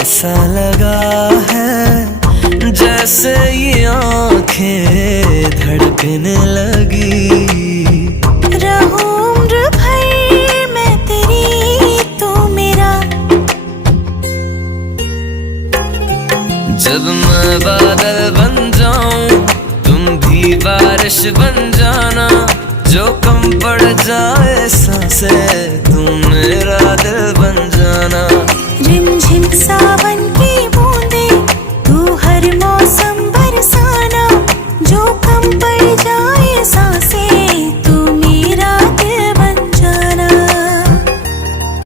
ऐसा लगा है जैसे ये आंखें धड़कने लगी। रहूं उम्र भर मैं तेरी, तू मेरा। जब मैं बादल बन जाऊं तुम भी बारिश बन जाना, जो कम पड़ जाए सांसें तुम मेरा दिल बन जाना। रिमझिम सावन की बूंद